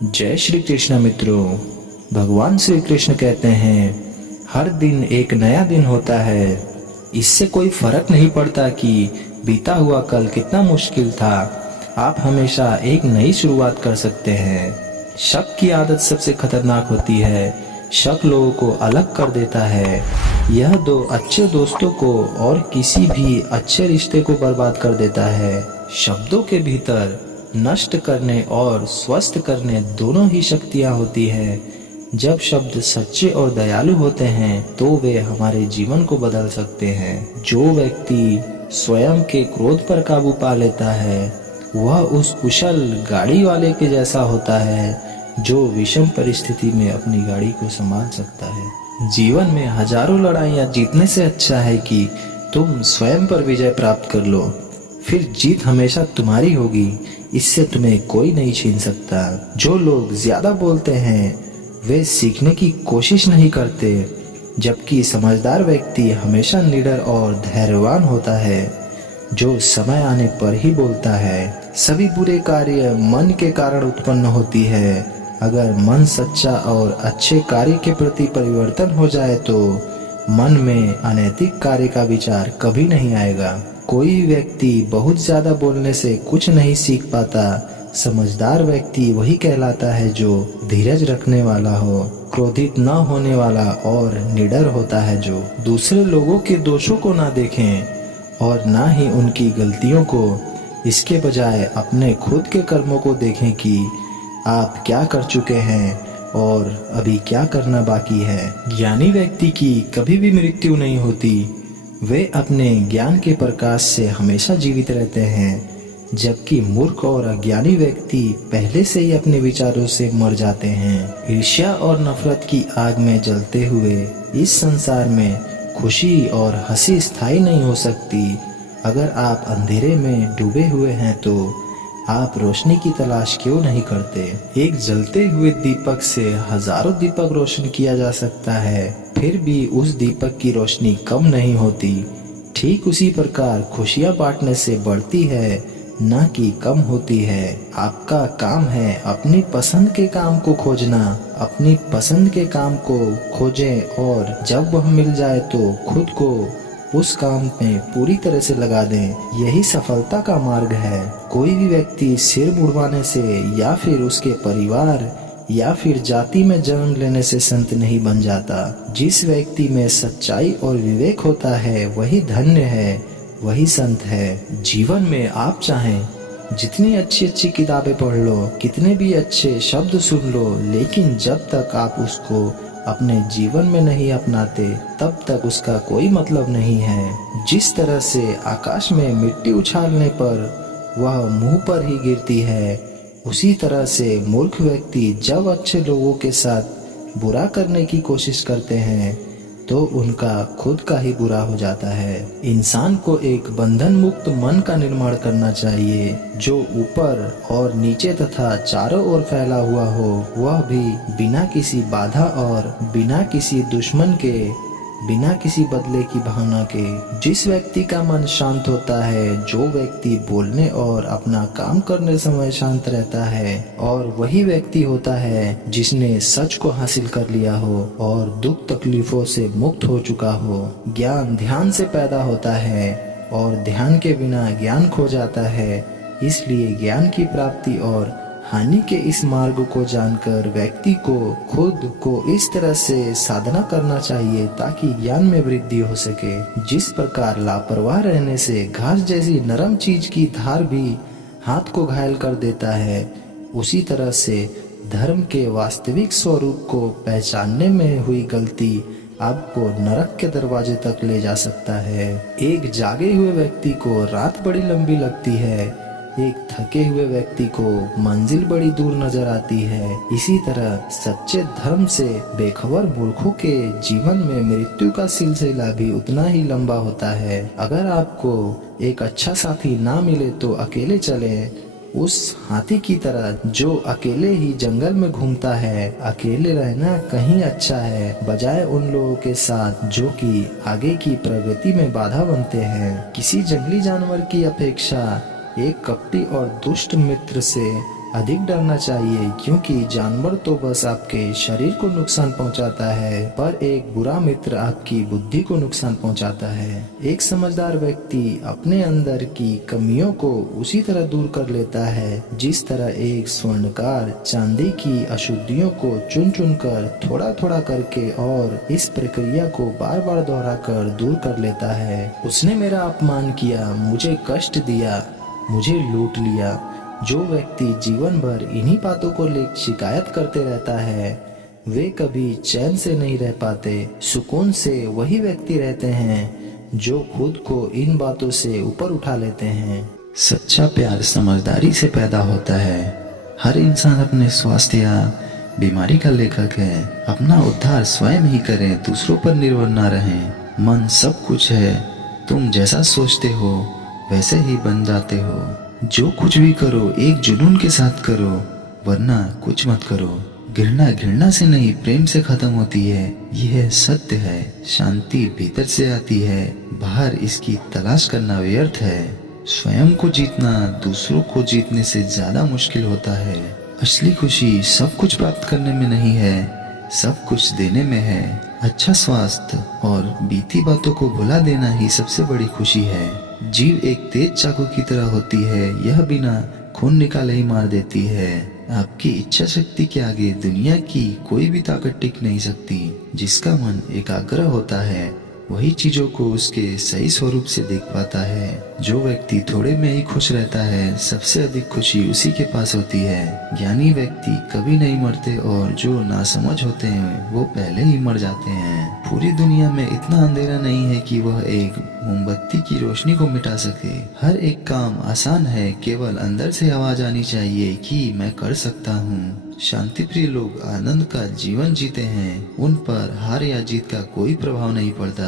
जय श्री कृष्ण मित्रों। भगवान श्री कृष्ण कहते हैं हर दिन एक नया दिन होता है। इससे कोई फर्क नहीं पड़ता कि बीता हुआ कल कितना मुश्किल था। आप हमेशा एक नई शुरुआत कर सकते हैं। शक की आदत सबसे खतरनाक होती है। शक लोगों को अलग कर देता है। यह दो अच्छे दोस्तों को और किसी भी अच्छे रिश्ते को बर्बाद कर देता है। शब्दों के भीतर नष्ट करने और स्वस्थ करने दोनों ही शक्तियाँ होती है। जब शब्द सच्चे और दयालु होते हैं तो वे हमारे जीवन को बदल सकते हैं। जो व्यक्ति स्वयं के क्रोध पर काबू पा लेता है वह उस कुशल गाड़ी वाले के जैसा होता है जो विषम परिस्थिति में अपनी गाड़ी को संभाल सकता है। जीवन में हजारों लड़ाइयाँ जीतने से अच्छा है कि तुम स्वयं पर विजय प्राप्त कर लो, फिर जीत हमेशा तुम्हारी होगी। इससे तुम्हें कोई नहीं छीन सकता। जो लोग ज्यादा बोलते हैं वे सीखने की कोशिश नहीं करते, जबकि समझदार व्यक्ति हमेशा निडर और धैर्यवान होता है जो समय आने पर ही बोलता है। सभी बुरे कार्य मन के कारण उत्पन्न होती है। अगर मन सच्चा और अच्छे कार्य के प्रति परिवर्तन हो जाए तो मन में अनैतिक कार्य का विचार कभी नहीं आएगा। कोई व्यक्ति बहुत ज्यादा बोलने से कुछ नहीं सीख पाता। समझदार व्यक्ति वही कहलाता है जो धीरज रखने वाला हो, क्रोधित न होने वाला और निडर होता है, जो दूसरे लोगों के दोषों को ना देखें और ना ही उनकी गलतियों को। इसके बजाय अपने खुद के कर्मों को देखें कि आप क्या कर चुके हैं और अभी क्या करना बाकी है। ज्ञानी व्यक्ति की कभी भी मृत्यु नहीं होती। वे अपने ज्ञान के प्रकाश से हमेशा जीवित रहते हैं, जबकि मूर्ख और अज्ञानी व्यक्ति पहले से ही अपने विचारों से मर जाते हैं। ईर्ष्या और नफरत की आग में जलते हुए इस संसार में खुशी और हंसी स्थायी नहीं हो सकती। अगर आप अंधेरे में डूबे हुए हैं तो आप रोशनी की तलाश क्यों नहीं करते। एक जलते हुए दीपक से हजारों दीपक रोशन किया जा सकता है, फिर भी उस दीपक की रोशनी कम नहीं होती। ठीक उसी प्रकार खुशियाँ बांटने से बढ़ती है, न कि कम होती है। आपका काम है अपनी पसंद के काम को खोजना। अपनी पसंद के काम को खोजें और जब वह मिल जाए तो खुद को उस काम में पूरी तरह से लगा दें। यही सफलता का मार्ग है। कोई भी व्यक्ति सिर मुड़वाने से या फिर उसके परिवार या फिर जाति में जन्म लेने से संत नहीं बन जाता। जिस व्यक्ति में सच्चाई और विवेक होता है वही धन्य है, वही संत है। जीवन में आप चाहें जितनी अच्छी अच्छी किताबें पढ़ लो, कितने भी अच्छे शब्द सुन लो, लेकिन जब तक आप उसको अपने जीवन में नहीं अपनाते तब तक उसका कोई मतलब नहीं है। जिस तरह से आकाश में मिट्टी उछालने पर वह मुंह पर ही गिरती है, उसी तरह से मूर्ख व्यक्ति जब अच्छे लोगों के साथ बुरा करने की कोशिश करते हैं तो उनका खुद का ही बुरा हो जाता है। इंसान को एक बंधन मुक्त मन का निर्माण करना चाहिए जो ऊपर और नीचे तथा चारों ओर फैला हुआ हो, वह भी बिना किसी बाधा और बिना किसी दुश्मन के, बिना किसी बदले की भावना के। जिस व्यक्ति का मन शांत होता है, जो व्यक्ति बोलने और अपना काम करने समय शांत रहता है, और वही व्यक्ति होता है जिसने सच को हासिल कर लिया हो और दुख तकलीफों से मुक्त हो चुका हो। ज्ञान ध्यान से पैदा होता है और ध्यान के बिना ज्ञान खो जाता है। इसलिए ज्ञान की प्राप्ति और हानि के इस मार्ग को जानकर व्यक्ति को खुद को इस तरह से साधना करना चाहिए ताकि ज्ञान में वृद्धि हो सके। जिस प्रकार लापरवाह रहने से घास जैसी नरम चीज की धार भी हाथ को घायल कर देता है, उसी तरह से धर्म के वास्तविक स्वरूप को पहचानने में हुई गलती आपको नरक के दरवाजे तक ले जा सकता है। एक जागे हुए व्यक्ति को रात बड़ी लंबी लगती है, एक थके हुए व्यक्ति को मंजिल बड़ी दूर नजर आती है। इसी तरह सच्चे धर्म से बेखबर मूर्खों के जीवन में मृत्यु का सिलसिला भी उतना ही लंबा होता है। अगर आपको एक अच्छा साथी ना मिले तो अकेले चलें, उस हाथी की तरह जो अकेले ही जंगल में घूमता है। अकेले रहना कहीं अच्छा है बजाय उन लोगों के साथ जो कि आगे की प्रगति में बाधा बनते हैं। किसी जंगली जानवर की अपेक्षा एक कपटी और दुष्ट मित्र से अधिक डरना चाहिए, क्योंकि जानवर तो बस आपके शरीर को नुकसान पहुंचाता है, पर एक बुरा मित्र आपकी बुद्धि को नुकसान पहुंचाता है। एक समझदार व्यक्ति अपने अंदर की कमियों को उसी तरह दूर कर लेता है जिस तरह एक स्वर्णकार चांदी की अशुद्धियों को चुन चुन कर थोड़ा थोड़ा करके और इस प्रक्रिया को बार बार दोहरा कर दूर कर लेता है। उसने मेरा अपमान किया, मुझे कष्ट दिया, मुझे लूट लिया। जो व्यक्ति जीवन भर इन्हीं बातों को लेकर शिकायत करते रहता है वे कभी चैन से नहीं रह पाते। सुकून से वही व्यक्ति रहते हैं जो खुद को इन बातों से ऊपर उठा लेते हैं। सच्चा प्यार समझदारी से पैदा होता है। हर इंसान अपने स्वास्थ्य या बीमारी का लेखक है। अपना उद्धार स्वयं ही करें, दूसरों पर निर्भर न रहें। मन सब कुछ है, तुम जैसा सोचते हो वैसे ही बन जाते हो। जो कुछ भी करो एक जुनून के साथ करो, वरना कुछ मत करो। घृणा घृणा से नहीं प्रेम से खत्म होती है, यह सत्य है। शांति भीतर से आती है, बाहर इसकी तलाश करना व्यर्थ है। स्वयं को जीतना दूसरों को जीतने से ज्यादा मुश्किल होता है। असली खुशी सब कुछ प्राप्त करने में नहीं है, सब कुछ देने में है। अच्छा स्वास्थ्य और बीती बातों को भुला देना ही सबसे बड़ी खुशी है। जीव एक तेज चाकू की तरह होती है, यह बिना खून निकाले ही मार देती है। आपकी इच्छा शक्ति के आगे दुनिया की कोई भी ताकत टिक नहीं सकती। जिसका मन एकाग्र होता है वही चीजों को उसके सही स्वरूप से देख पाता है। जो व्यक्ति थोड़े में ही खुश रहता है सबसे अधिक खुशी उसी के पास होती है। ज्ञानी व्यक्ति कभी नहीं मरते और जो नासमझ होते हैं वो पहले ही मर जाते हैं। पूरी दुनिया में इतना अंधेरा नहीं है कि वह एक मोमबत्ती की रोशनी को मिटा सके। हर एक काम आसान है, केवल अंदर से आवाज आनी चाहिए कि मैं कर सकता हूँ। शांतिप्रिय लोग आनंद का जीवन जीते हैं, उन पर हार या जीत का कोई प्रभाव नहीं पड़ता।